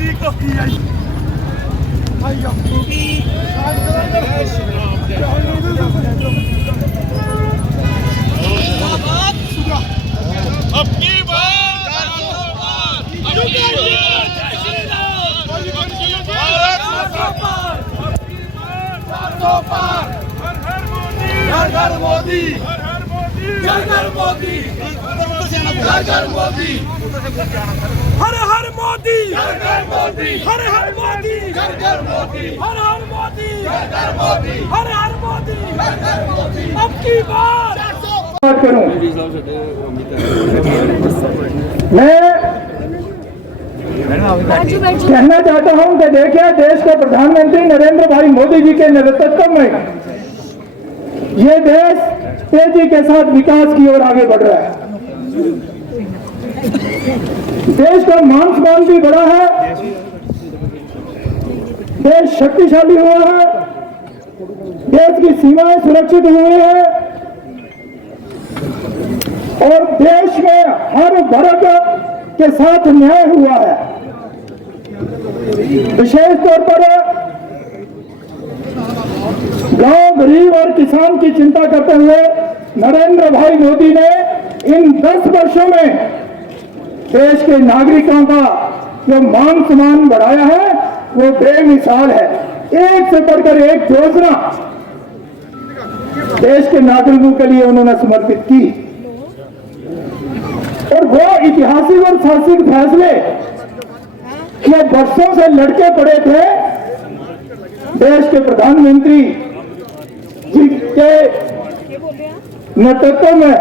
मोदी को किया अपनी बात हर हर मोदी, हर हर मोदी, हर हर मोदी, हर हर मोदी, हर हर मोदी, हर हर मोदी, हर हर मोदी, हर हर मोदी, हर हर मोदी, हर हर मोदी, हर हर मोदी, हर हर मोदी, अब की बात करूं मैं कहना चाहता हूं कि देखिए देश के प्रधानमंत्री नरेंद्र भाई मोदी जी के नेतृत्व में ये देश तेजी के साथ विकास की ओर आगे बढ़ रहा है। देश का मान सम्मान भी बढ़ा है, देश शक्तिशाली हुआ है, देश की सीमाएं सुरक्षित हुई है और देश में हर वर्ग के साथ न्याय हुआ है। विशेष तौर पर गांव, गरीब और किसान की चिंता करते हुए नरेंद्र भाई मोदी ने इन 10 वर्षों में देश के नागरिकों का जो मान सम्मान बढ़ाया है वो बेमिसाल है। एक से बढ़कर एक योजना देश के नागरिकों के लिए उन्होंने समर्पित की और वो ऐतिहासिक और साहसिक फैसले कि वर्षों से लड़के पड़े थे देश के प्रधानमंत्री जी के नेतृत्व में,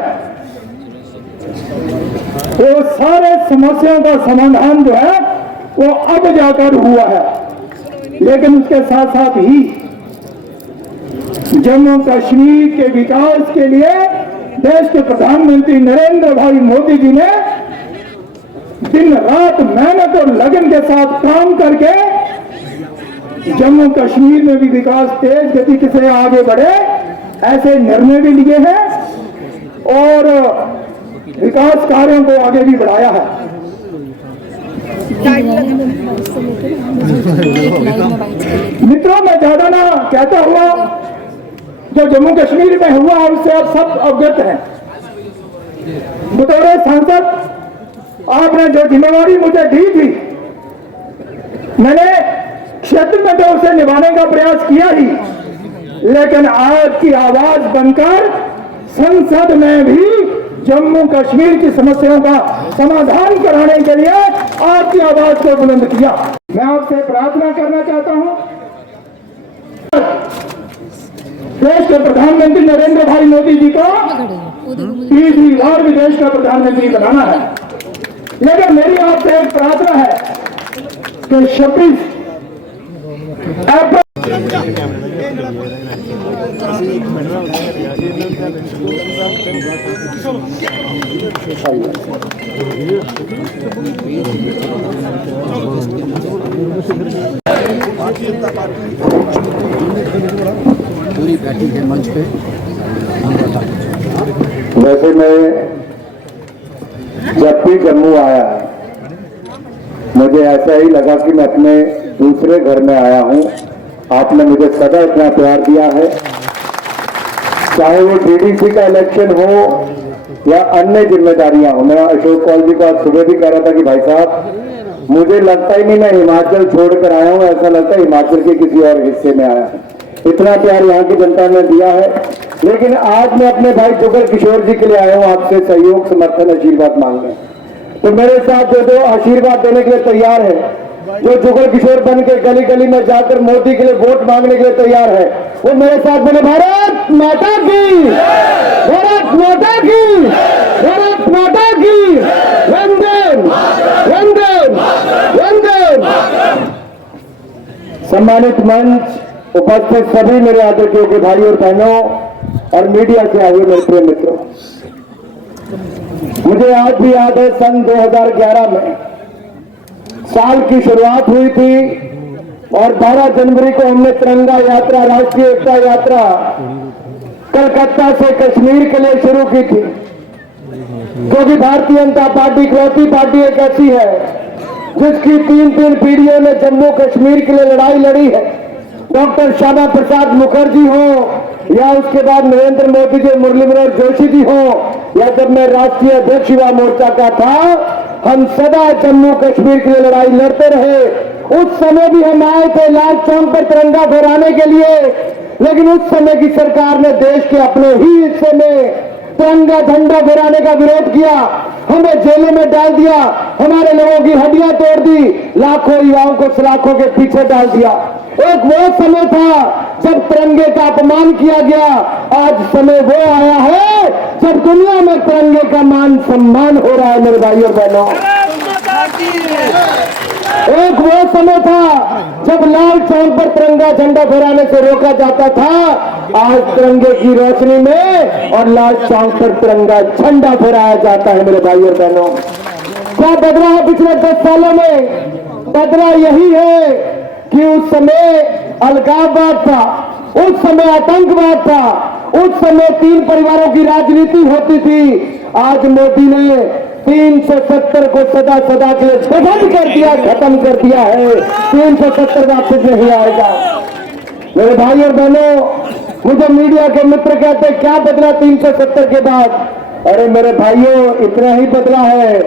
वो सारे समस्याओं का समाधान जो है वो अब जाकर हुआ है। लेकिन उसके साथ साथ ही जम्मू कश्मीर के विकास के लिए देश के प्रधानमंत्री नरेंद्र भाई मोदी जी ने दिन रात मेहनत और लगन के साथ काम करके जम्मू कश्मीर में भी विकास तेज गति से आगे बढ़े ऐसे निर्णय भी लिए हैं और विकास कार्यों को आगे भी बढ़ाया है। मित्रों, मैं ज्यादा ना कहता हुआ जो जम्मू कश्मीर में हुआ उससे आप सब अवगत हैं। बतौर सांसद आपने जो जिम्मेवारी मुझे दी थी मैंने क्षेत्र में तो उसे निभाने का प्रयास किया ही, लेकिन आपकी आवाज बनकर संसद में भी जम्मू कश्मीर की समस्याओं का समाधान कराने के लिए आपकी आवाज को बुलंद किया। मैं आपसे प्रार्थना करना चाहता हूं, देश के प्रधानमंत्री नरेंद्र भाई मोदी जी को तीसरी बार भी देश का प्रधानमंत्री बनाना है। लेकिन मेरी आपसे एक प्रार्थना है कि 26 अप्रैल पूरी बैठी है मंच पे। वैसे मैं जब भी जम्मू आया मुझे ऐसा ही लगा कि मैं अपने दूसरे घर में आया हूं। आपने मुझे सदा इतना प्यार दिया है, चाहे वो डीडीसी का इलेक्शन हो या अन्य जिम्मेदारियां हो। मैं अशोक कौल जी को आज सुबह भी कह रहा था कि भाई साहब मुझे लगता ही नहीं मैं हिमाचल छोड़कर आया हूं, ऐसा लगता है हिमाचल के किसी और हिस्से में आया हूं। इतना प्यार यहाँ की जनता ने दिया है। लेकिन आज मैं अपने भाई जुगल किशोर जी के लिए आया हूँ आपसे सहयोग, समर्थन, आशीर्वाद मांगने। तो मेरे साथ जो आशीर्वाद देने के लिए तैयार है, जो जुगल किशोर बन के गली गली में जाकर मोदी के लिए वोट मांगने के लिए तैयार है, वो मेरे साथ बोले भारत माता की, भारत माता की, भारत माता की, वंदे वंदे वंदे। सम्मानित मंच, उपस्थित सभी मेरे आदरणीय के भाई और बहनों और मीडिया से आए हुए मेरे प्रिय मित्रों, मुझे आज भी याद है सन 2011 में साल की शुरुआत हुई थी और 12 जनवरी को हमने तिरंगा यात्रा, राष्ट्रीय एकता यात्रा कलकत्ता से कश्मीर के लिए शुरू की थी, क्योंकि भारतीय जनता पार्टी इकलौती पार्टी एक ऐसी है जिसकी 3 पीढ़ियों ने जम्मू कश्मीर के लिए लड़ाई लड़ी है, डॉक्टर श्यामा प्रसाद मुखर्जी हो या उसके बाद नरेंद्र मोदी जी, मुरली मनोहर जोशी जी हो, या जब मैं राष्ट्रीय अध्यक्ष युवा मोर्चा का था, हम सदा जम्मू कश्मीर के लिए लड़ाई लड़ते रहे। उस समय भी हम आए थे लाल चौक पर तिरंगा फहराने के लिए, लेकिन उस समय की सरकार ने देश के अपने ही हिस्से में तिरंगा झंडा फहराने का विरोध किया, हमें जेलों में डाल दिया, हमारे लोगों की हड्डियां तोड़ दी, लाखों युवाओं को सलाखों के पीछे डाल दिया। एक वो समय था जब तिरंगे का अपमान किया गया, आज समय वो आया है जब दुनिया में तिरंगे का मान सम्मान हो रहा है। मेरे भाइयों बहनों, एक वो समय था जब लाल चौक पर तिरंगा झंडा फहराने से रोका जाता था, आज तिरंगे की रोशनी में और लाल चौक पर तिरंगा झंडा फहराया जाता है। मेरे भाइयों बहनों, क्या बदला है पिछले 10 सालों में? बदला यही है कि उस समय अलगाववाद था, उस समय आतंकवाद था, उस समय 3 परिवारों की राजनीति होती थी। आज मोदी ने 370 को सदा सदा के लिए बंद कर दिया, खत्म कर दिया है। 370 वापस नहीं आएगा। मेरे भाई और बहनों, मुझे मीडिया के मित्र कहते हैं क्या बदला 370 के बाद? अरे मेरे भाइयों, इतना ही बदला है।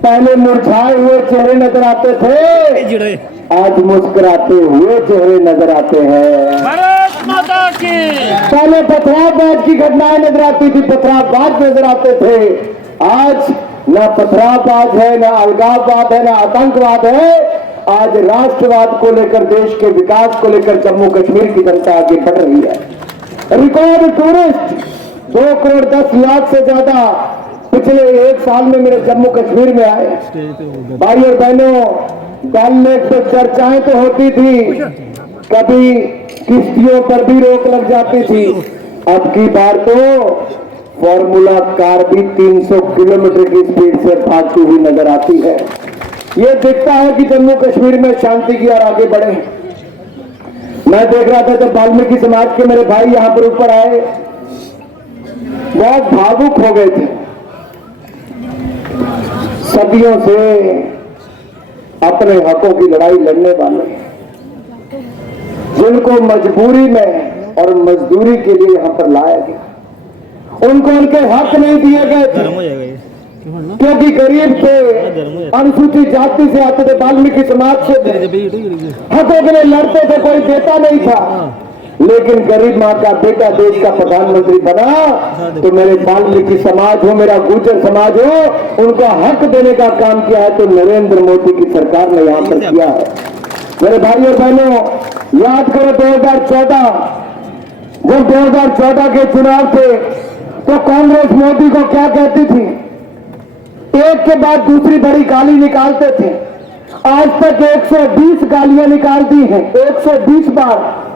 पहले मुरझाए हुए चेहरे नजर आते थे, आज मुस्कुराते हुए चेहरे नजर आते हैं। भारत माता की। पहले पथरावबाज की घटनाएं नजर आती थी, पथरावबाज नजर आते थे, आज ना पथरावबाज है, ना अलगाववाद है, ना आतंकवाद है। आज राष्ट्रवाद को लेकर, देश के विकास को लेकर जम्मू कश्मीर की जनता आगे बढ़ रही है। रिकॉर्ड टूरिस्ट 2 करोड़ 10 लाख से ज्यादा पिछले 1 साल में मेरे जम्मू कश्मीर में आए। भाई और बहनों, डल लेक पे चर्चाएं तो होती थी, कभी किश्तियों पर भी रोक लग जाती थी, अब की बार तो फॉर्मूला कार भी 300 किलोमीटर की स्पीड से भागती हुई नजर आती है। ये दिखता है कि जम्मू कश्मीर में शांति की ओर आगे बढ़े। मैं देख रहा था जब वाल्मीकि समाज के मेरे भाई यहां पर ऊपर आए, बहुत भावुक हो गए थे। सदियों से अपने हकों की लड़ाई लड़ने वाले, जिनको मजबूरी में और मजदूरी के लिए यहां पर लाया गया, उनको उनके हक नहीं दिए गए थे, क्योंकि गरीब थे, अनुसूचित जाति से आते थे, वाल्मीकि समाज से थे, हकों के लिए लड़ते थे, कोई देता नहीं था। लेकिन गरीब माँ का बेटा देश का प्रधानमंत्री बना तो मेरे वाल्मीकि समाज हो, मेरा गुर्जर समाज हो, उनको हक देने का काम किया है तो नरेंद्र मोदी की सरकार ने यहां पर किया है। मेरे भाई और बहनों, याद करो 2014, जब 2014 के चुनाव थे तो कांग्रेस मोदी को क्या कहती थी? एक के बाद दूसरी बड़ी गाली निकालते थे। आज तक 120 गालियां निकाल दी हैं, 120 बार।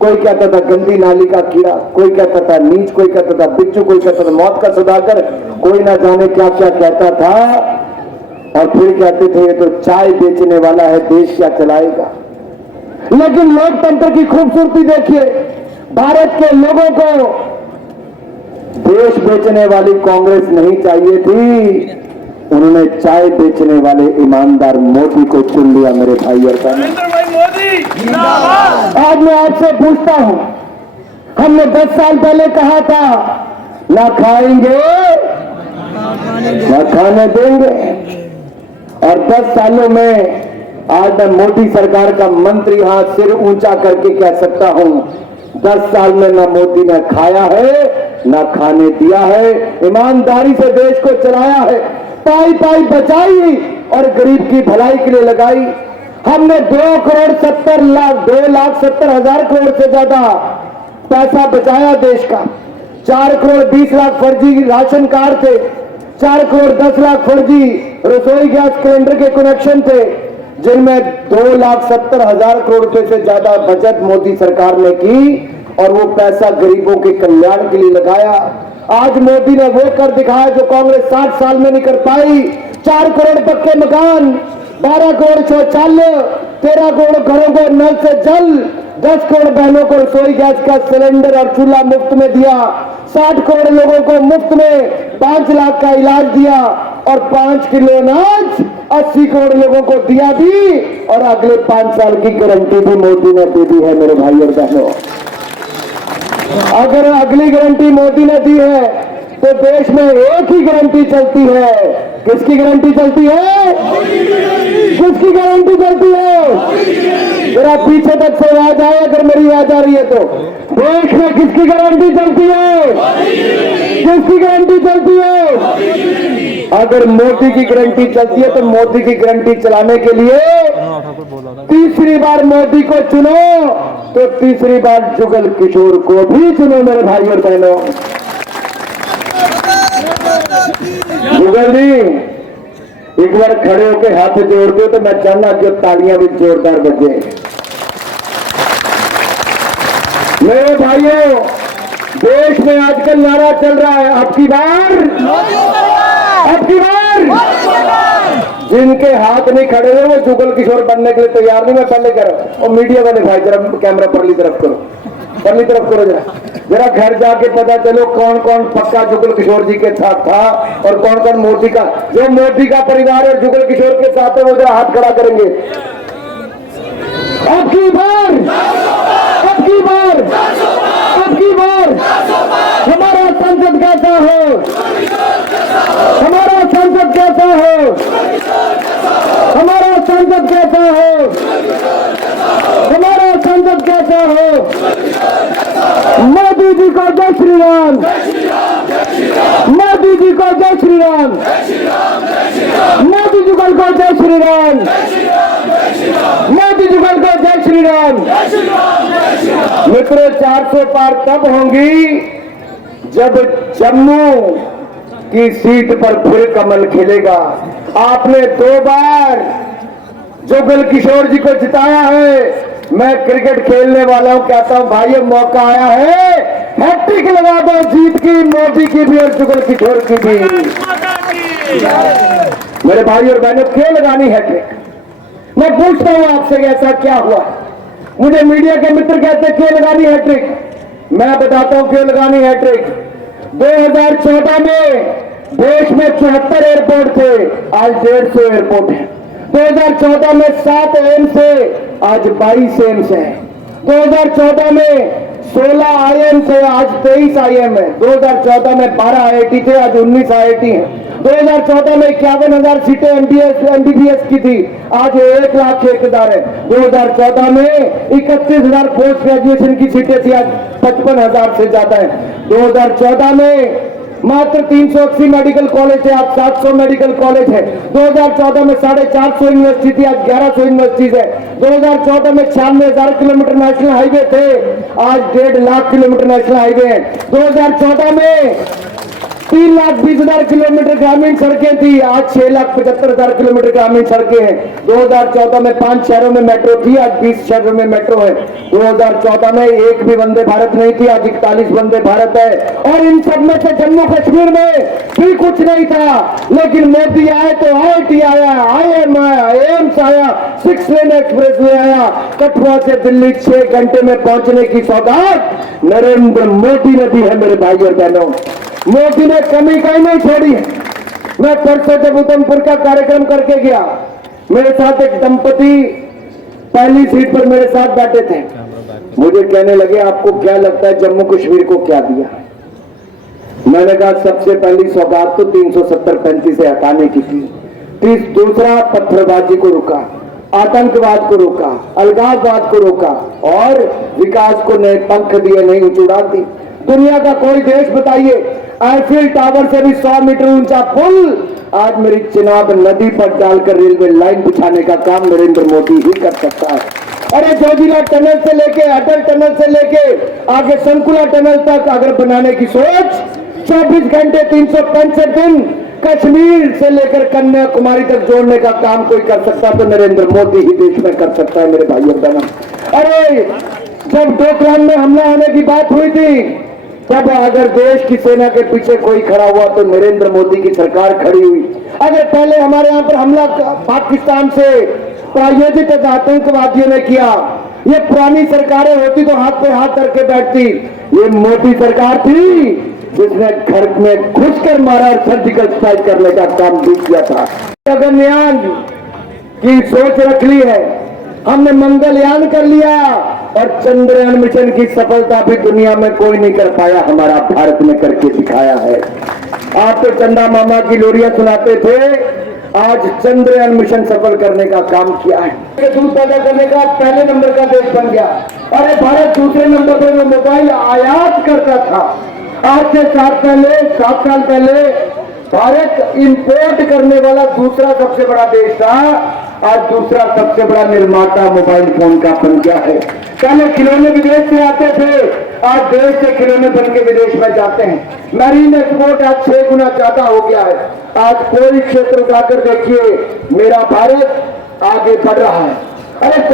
कोई कहता था गंदी नाली का कीड़ा, कोई कहता था नीच, कोई कहता था बिच्छू, कोई कहता था मौत का सौदागर, कोई ना जाने क्या क्या कहता था। और फिर कहते थे ये तो चाय बेचने वाला है, देश क्या चलाएगा। लेकिन लोकतंत्र की खूबसूरती देखिए, भारत के लोगों को देश बेचने वाली कांग्रेस नहीं चाहिए थी, उन्होंने चाय बेचने वाले ईमानदार मोदी को चुन लिया। मेरे भाई और बहन, नरेंद्र भाई मोदी जिंदाबाद। आज मैं आपसे पूछता हूं, हमने 10 साल पहले कहा था ना खाएंगे ना खाने देंगे, और 10 सालों में आज मैं मोदी सरकार का मंत्री यहां सिर ऊंचा करके कह सकता हूं, 10 साल में ना मोदी ने खाया है ना खाने दिया है, ईमानदारी से देश को चलाया है, पाई पाई बचाई और गरीब की भलाई के लिए लगाई। हमने 2 करोड़ 70 लाख 2,70,000 करोड़ से ज्यादा पैसा बचाया देश का। 4 करोड़ 20 लाख फर्जी राशन कार्ड थे, 4 करोड़ 10 लाख फर्जी रसोई गैस सिलेंडर के कनेक्शन थे, जिनमें 2,70,000 करोड़ रुपए से ज्यादा बचत मोदी सरकार ने की और वो पैसा गरीबों के कल्याण के लिए लगाया। आज मोदी ने वो कर दिखाया जो कांग्रेस 60 साल में नहीं कर पाई। 4 करोड़ पक्के मकान, 12 करोड़ शौचालय, 13 करोड़ घरों को नल से जल, 10 करोड़ बहनों को रसोई गैस का सिलेंडर और चूल्हा मुफ्त में दिया, 60 करोड़ लोगों को मुफ्त में 5 लाख का इलाज दिया और 5 किलो अनाज 80 करोड़ लोगों को दिया भी, और अगले 5 साल की गारंटी भी मोदी ने दे दी है मेरे भाई और बहनों। अगर अगली गारंटी मोदी ने दी है तो देश में एक ही गारंटी चलती है। किसकी गारंटी चलती है? किसकी गारंटी चलती है? जरा पीछे तक से आवाज आए अगर मेरी आवाज आ रही है तो। देश में किसकी गारंटी चलती है? किसकी गारंटी चलती है? अगर मोदी की गारंटी चलती है तो मोदी की गारंटी चलाने के लिए तीसरी बार मोदी को चुनो, तो तीसरी बार जुगल किशोर को भी चुनो मेरे भाई और बहनों। जुगल जी एक बार खड़े होकर हाथ जोड़ते हो तो मैं चाहना कि तालियां भी जोरदार बजे। मेरे भाइयों, देश में आजकल नारा चल रहा है आपकी बार, आपकी बार। जिनके हाथ नहीं खड़े हुए वो जुगल किशोर बनने के लिए तैयार नहीं। मैं पहले करो और मीडिया वाले भाई जरा कैमरा परली तरफ करो, परली तरफ करो जरा घर जाके पता चलो कौन कौन पक्का जुगल किशोर जी के साथ था और कौन कौन मोदी का, जो मोदी का परिवार और जुगल किशोर के साथ है वो जरा हाथ खड़ा करेंगे। आपकी बार, आपकी बार, आपकी बार हमारा संसद कैसा हो, हमारा संसद कैसा हो, हमारा संसद कैसा हो, हमारा संसद कैसा हो। मोदी जी को जय श्री राम, मोदी जी को जय श्री राम, मोदी जी को जय श्री राम, मोदी जी को जय श्री राम। मित्रों, 400 पार तब होंगी जब जम्मू की सीट पर फिर कमल खिलेगा। आपने 2 बार जुगल किशोर जी को जिताया है। मैं क्रिकेट खेलने वाला हूं, कहता हूं भाई मौका आया है, हैट्रिक लगा दो जीत की, मोदी की भी और जुगल किशोर की भी। मेरे भाई और बहनों, क्यों लगानी हैट्रिक? मैं पूछता हूं आपसे ऐसा क्या हुआ? मुझे मीडिया के मित्र कहते क्यों लगानी हैट्रिक? मैं बताता हूं क्यों लगानी हैट्रिक। 2014 में देश में 74 एयरपोर्ट थे, आज 150 एयरपोर्ट है। 2014 में 7 एम्स थे, आज 22 एम्स है। 2014 में 16 IIM थे, आज 23 IIM है। 2014 में 12 IIT थे, आज 19 IIT हैं। 2014 में 51,000 सीटें MBBS की थी, आज 1 लाख ठेकेदार है। 2014 में 31,000 पोस्ट ग्रेजुएशन की सीटें थी, आज 55,000 से ज्यादा है। 2014 में मात्र 380 मेडिकल कॉलेज थे, आज 700 मेडिकल कॉलेज है। 2014 में 450 यूनिवर्सिटी थी, आज 1100 यूनिवर्सिटीज है। 2014 में 96,000 किलोमीटर नेशनल हाईवे थे, आज 1.5 लाख किलोमीटर नेशनल हाईवे है। 2014 में 3,20,000 किलोमीटर ग्रामीण सड़कें थी, आज 6,75,000 किलोमीटर ग्रामीण सड़कें हैं। 2014 में 5 शहरों में मेट्रो थी, आज 20 शहरों में मेट्रो है। 2014 में एक भी वंदे भारत नहीं थी, आज 41 वंदे भारत है। और इन सब में से जम्मू कश्मीर में भी कुछ नहीं था, लेकिन मोदी आए तो IIT आया, IIM आया, एम्स आया, 6 लेन एक्सप्रेस वे आया। कठुआ से दिल्ली 6 घंटे में पहुंचने की सौगात नरेंद्र मोदी ने दी है मेरे भाई और बहनों। मोदी ने कमी कहीं नहीं छोड़ी है। मैं परसों जब उधमपुर का कार्यक्रम करके गया, मेरे साथ एक दंपति पहली सीट पर मेरे साथ बैठे थे। मुझे कहने लगे आपको क्या लगता है जम्मू कश्मीर को क्या दिया? मैंने कहा सबसे पहली सौगात तो 370-35 से हटाने की थी। दूसरा पत्थरबाजी को रोका, आतंकवाद को रोका, अलगाववाद को रोका और विकास को नए पंख दिए, नई ऊंची उड़ान दी। दुनिया का कोई देश बताइए आईफिल टावर से भी 100 मीटर ऊंचा पुल आज मेरी चिनाब नदी पर डालकर रेलवे लाइन बिछाने का काम नरेंद्र मोदी ही कर सकता है। अरे जोजिला टनल से लेके अटल टनल से लेके आगे संकुला टनल तक अगर बनाने की सोच, 24 घंटे 365 दिन कश्मीर से लेकर कन्याकुमारी तक जोड़ने का काम कोई कर सकता तो नरेंद्र मोदी ही देश में कर सकता है मेरे भाइयों बहनों। अरे जब डोकलाम में हमला होने की बात हुई थी, तब अगर देश की सेना के पीछे कोई खड़ा हुआ तो नरेंद्र मोदी की सरकार खड़ी हुई। अगर पहले हमारे यहाँ पर हमला पाकिस्तान से प्रायोजित आतंकवादियों ने किया, ये पुरानी सरकारें होती तो हाथ पे हाथ करके बैठती। ये मोदी सरकार थी, जिसने घर में घुसकर मारा और सर्जिकल स्ट्राइक करने का काम भी किया था। गगनयान की सोच रख ली है, हमने मंगलयान कर लिया और चंद्रयान मिशन की सफलता भी दुनिया में कोई नहीं कर पाया, हमारा भारत ने करके दिखाया है। आप तो चंदा मामा की लोरियां सुनाते थे, आज चंद्रयान मिशन सफल करने का काम किया है। दूध पैदा करने का पहले नंबर का देश बन गया। अरे भारत दूसरे नंबर पर में मोबाइल आयात करता था। आज से 7 साल पहले भारत इंपोर्ट करने वाला दूसरा सबसे बड़ा देश था, आज दूसरा सबसे बड़ा निर्माता मोबाइल फोन का बन गया है। पहले खिलौने विदेश से आते थे, आज देश से खिलौने बन के विदेश में जाते हैं। मैरीन एक्सपोर्ट आज 6 गुना ज्यादा हो गया है। आज कोई क्षेत्र उठाकर देखिए, मेरा भारत आगे बढ़ रहा है। अरे